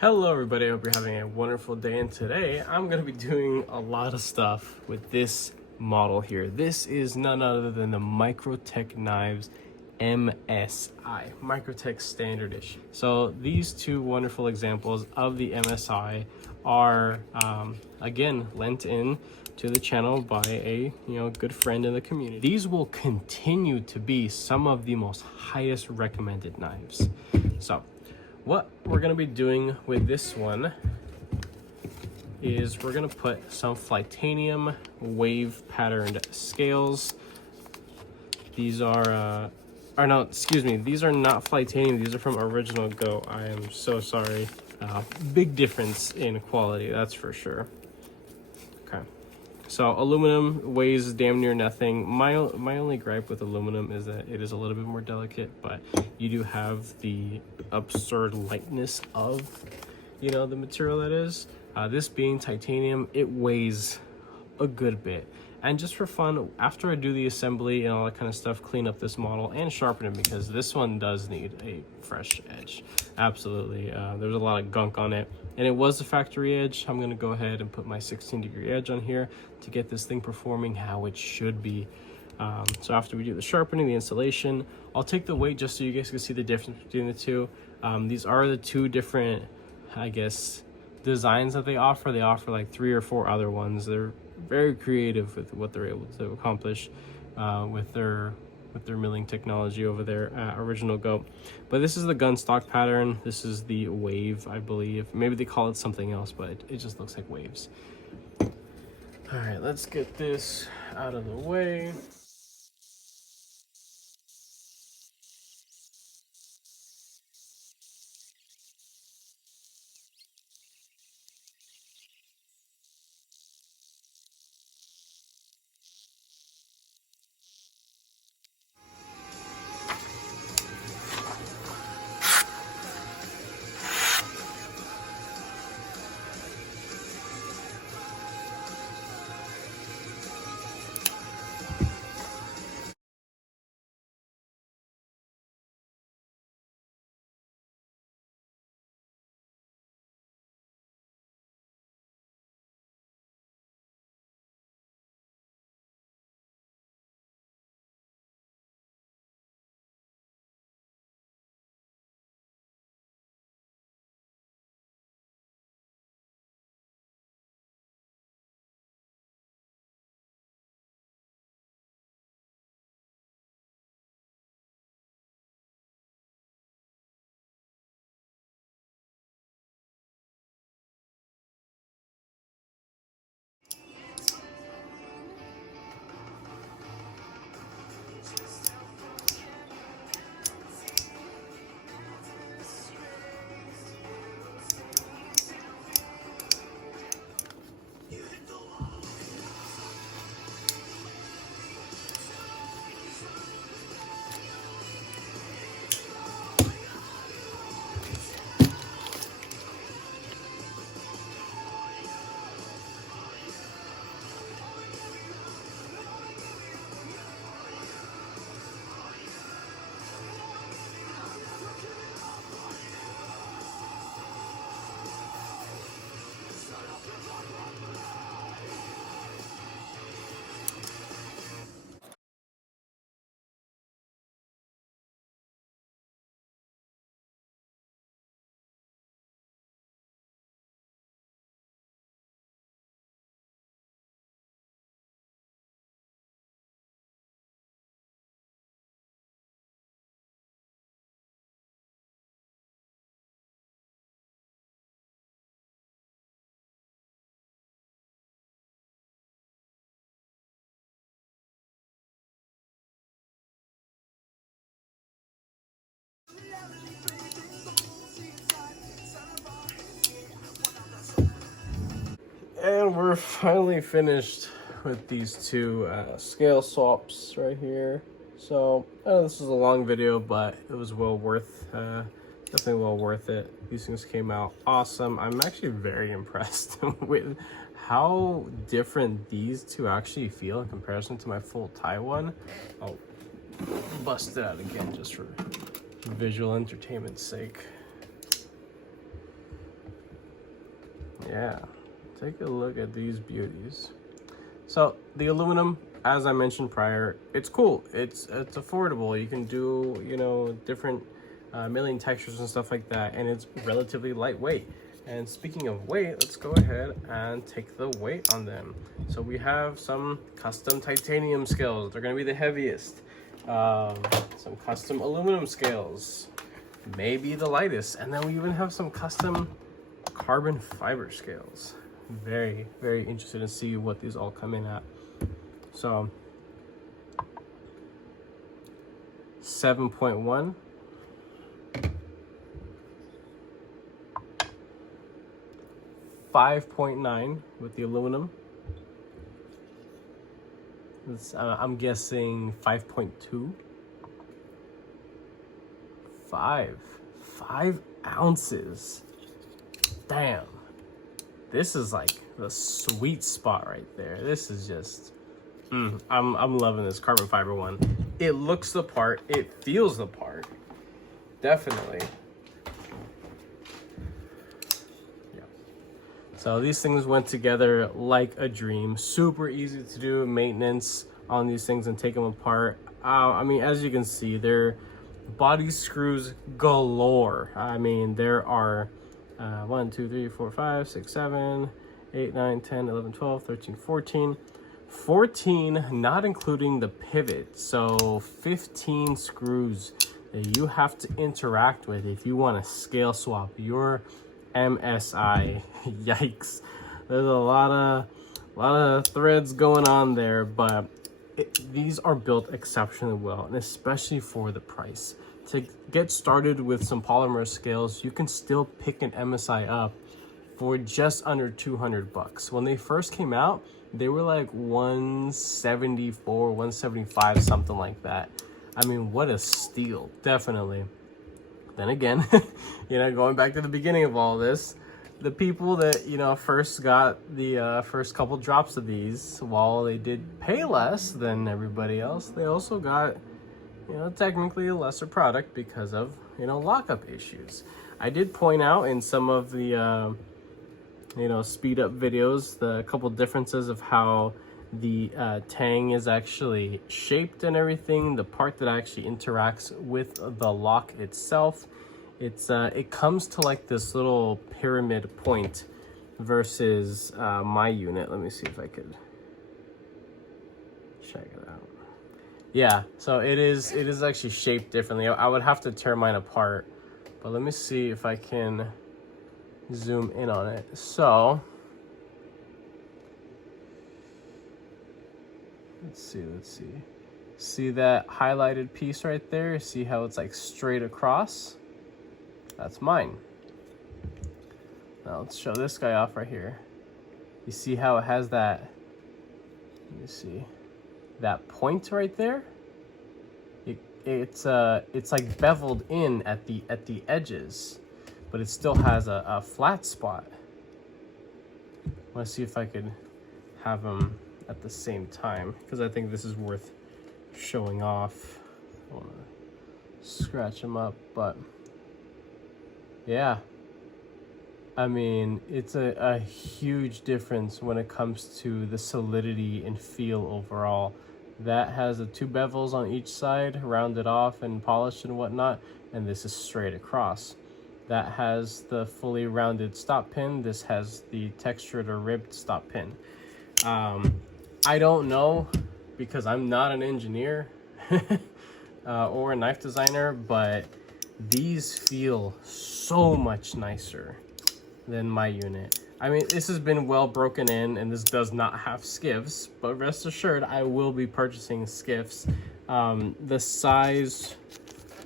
Hello everybody, I hope you're having a wonderful day, and today I'm going to be doing a lot of stuff with this model here. This is none other than the Microtech knives MSI, Microtech Standard Edition. So these two wonderful examples of the MSI are again lent in to the channel by a good friend in the community. These will continue to be some of the most highest recommended knives. So what we're going to be doing with this one is we're going to put some Flightanium wave patterned scales. These are these are not Flightanium, these are from Original Go. I am so sorry. Big difference in quality, that's for sure. Okay, so aluminum weighs damn near nothing. My only gripe with aluminum is that it is a little bit more delicate, but you do have the absurd lightness of the material that is. This being titanium, it weighs a good bit. And just for fun, after I do the assembly and all that kind of stuff, clean up this model and sharpen it, because this one does need a fresh edge. Absolutely. There's a lot of gunk on it, and it was a factory edge. I'm going to go ahead and put my 16-degree edge on here to get this thing performing how it should be. So after we do the sharpening, the installation, I'll take the weight just so you guys can see the difference between the two. These are the two different, I guess, designs that they offer. They offer like 3 or 4 other ones. They're very creative with what they're able to accomplish with their milling technology over there at Original Go. But this is the gun stock pattern. This is the wave, I believe. Maybe they call it something else, but it just looks like waves. All right, let's get this out of the way. And we're finally finished with these two scale swaps right here. So I know this was a long video, but it was definitely well worth it. These things came out awesome. I'm actually very impressed with how different these two actually feel in comparison to my full tie one. I'll bust it out again just for visual entertainment's sake. Yeah, take a look at these beauties. So the aluminum, as I mentioned prior, it's cool. It's affordable. You can do, you know, different milling textures and stuff like that, and it's relatively lightweight. And speaking of weight, let's go ahead and take the weight on them. So we have some custom titanium scales. They're gonna be the heaviest. Some custom aluminum scales, maybe the lightest. And then we even have some custom carbon fiber scales. Very, very interested to see what these all come in at. So 7.1, 5.9 with the aluminum. I'm guessing 5.2. 5 ounces. Damn. This is like the sweet spot right there. This is just, I'm loving this carbon fiber one. It looks the part, it feels the part. Definitely. Yeah. So these things went together like a dream. Super easy to do maintenance on these things and take them apart. I mean, as you can see, they're body screws galore. I mean, there are 1, 2, 3, 4, 5, 6, 7, 8, 9, 10, 11, 12, 13, 14. 14, not including the pivot. So 15 screws that you have to interact with if you want to scale swap your MSI. Yikes. There's a lot of threads going on there, but these are built exceptionally well, and especially for the price. To get started with some polymer scales, you can still pick an MSI up for just under 200 bucks. When they first came out, they were like 174, 175, something like that. I mean, what a steal, definitely. Then again, you know, going back to the beginning of all this, the people that, you know, first got the first couple drops of these, while they did pay less than everybody else, they also got, you know, technically a lesser product because of, you know, lockup issues. I did point out in some of the, you know, speed up videos, the couple differences of how the tang is actually shaped and everything. The part that actually interacts with the lock itself, it comes to like this little pyramid point versus my unit. Let me see if I could check it out. Yeah, so it is actually shaped differently. I would have to tear mine apart, but let me see if I can zoom in on it. So let's see. See that highlighted piece right there? See how it's like straight across? That's mine. Now let's show this guy off right here. You see how it has that, let me see, that point right there? It's like beveled in at the edges, but it still has a flat spot. I want to see if I could have them at the same time, because I think this is worth showing off. I want to scratch them up, but yeah, I mean, it's a huge difference when it comes to the solidity and feel overall. That has the two bevels on each side, rounded off and polished and whatnot, and this is straight across. That has the fully rounded stop pin. This has the textured or ribbed stop pin. I don't know, because I'm not an engineer or a knife designer, but these feel so much nicer than my unit. I mean, this has been well broken in, and this does not have skiffs, but rest assured I will be purchasing skiffs. The size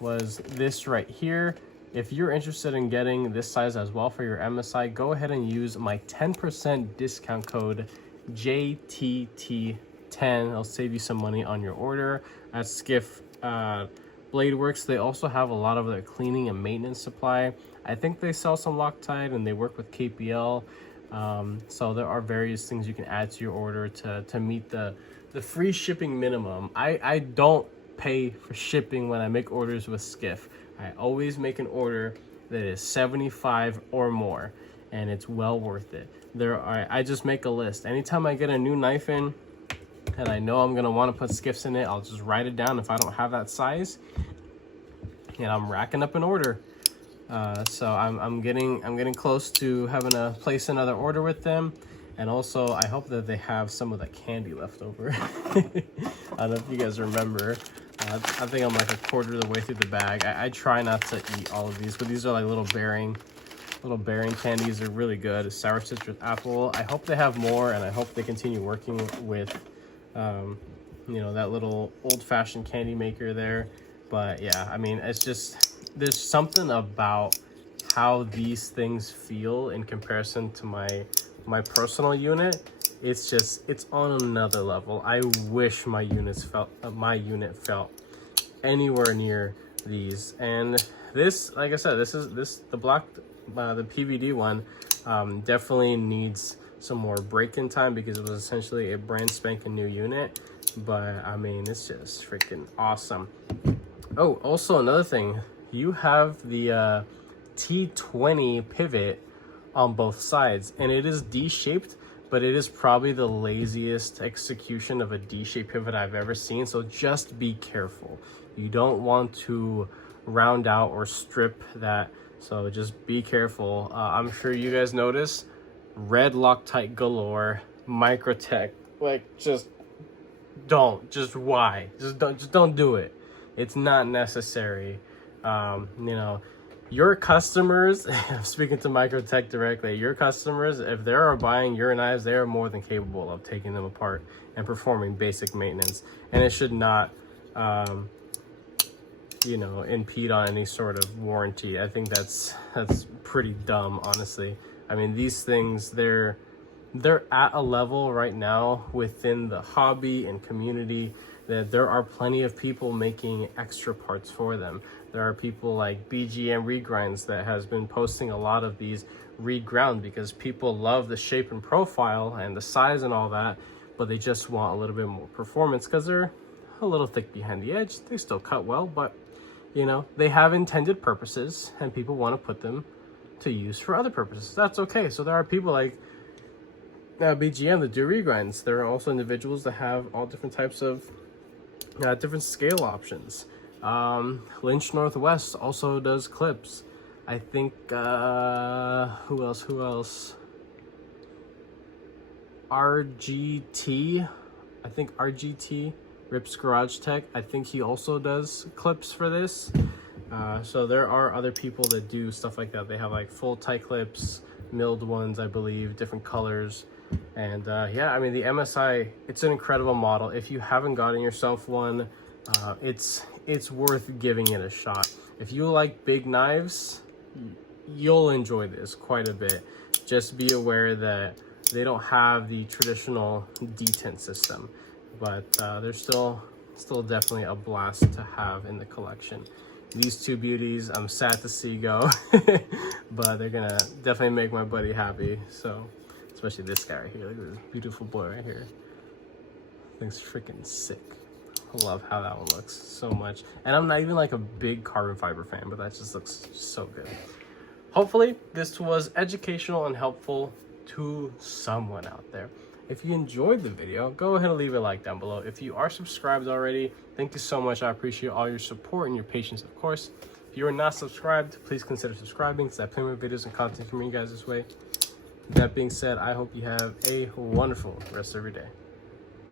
was this right here. If you're interested in getting this size as well for your MSI, go ahead and use my 10% discount code JTT10. It'll save you some money on your order at Skiff Blade Works. They also have a lot of their cleaning and maintenance supply. I think they sell some Loctite, and they work with KPL. So there are various things you can add to your order to meet the free shipping minimum. I don't pay for shipping when I make orders with Skiff. I always make an order that is $75 or more. and it's well worth it. I just make a list. Anytime I get a new knife in and I know I'm gonna want to put skiffs in it, I'll just write it down if I don't have that size, and I'm racking up an order. So I'm getting close to having to place another order with them. And also, I hope that they have some of the candy left over. I don't know if you guys remember. I think I'm like a quarter of the way through the bag. I try not to eat all of these, but these are like little bearing candies. They're really good. Sour citrus apple. I hope they have more, and I hope they continue working with, you know, that little old-fashioned candy maker there. But yeah, I mean, it's just, there's something about how these things feel in comparison to my personal unit. It's on another level. I wish my unit felt anywhere near these. And this, like I said, the PVD one definitely needs some more break-in time because it was essentially a brand spanking new unit. But I mean, it's just freaking awesome. Oh, also another thing, you have the T20 pivot on both sides, and it is D-shaped, but it is probably the laziest execution of a D-shaped pivot I've ever seen. So just be careful. You don't want to round out or strip that, so just be careful. I'm sure you guys notice red Loctite galore, Microtech. Like, why? Just don't do it. It's not necessary. You know, your customers, I'm speaking to Microtech directly, your customers, if they are buying your knives, they are more than capable of taking them apart and performing basic maintenance. And it should not, you know, impede on any sort of warranty. I think that's pretty dumb, honestly. I mean, these things, they're at a level right now within the hobby and community that there are plenty of people making extra parts for them. There are people like BGM Regrinds that has been posting a lot of these reground because people love the shape and profile and the size and all that, but they just want a little bit more performance because they're a little thick behind the edge. They still cut well, but you know, they have intended purposes and people want to put them to use for other purposes. That's okay. So there are people like BGM that do regrinds. There are also individuals that have all different types of different scale options. Lynch Northwest also does clips. I think who else? RGT. I think RGT, Rips Garage Tech. I think he also does clips for this. So there are other people that do stuff like that. They have like full tight clips, milled ones, I believe, different colors. And yeah, I mean, the MSI, it's an incredible model. If you haven't gotten yourself one, it's worth giving it a shot. If you like big knives, you'll enjoy this quite a bit. Just be aware that they don't have the traditional detent system, but they're still definitely a blast to have in the collection. These two beauties, I'm sad to see go, but they're gonna definitely make my buddy happy. So, especially this guy right here. Look at this beautiful boy right here. Thing's freaking sick. I love how that one looks so much. And I'm not even like a big carbon fiber fan, but that just looks so good. Hopefully this was educational and helpful to someone out there. If you enjoyed the video, go ahead and leave a like down below. If you are subscribed already, thank you so much. I appreciate all your support and your patience, of course. If you are not subscribed, please consider subscribing because I play more videos and content from you guys this way. That being said, I hope you have a wonderful rest of your day.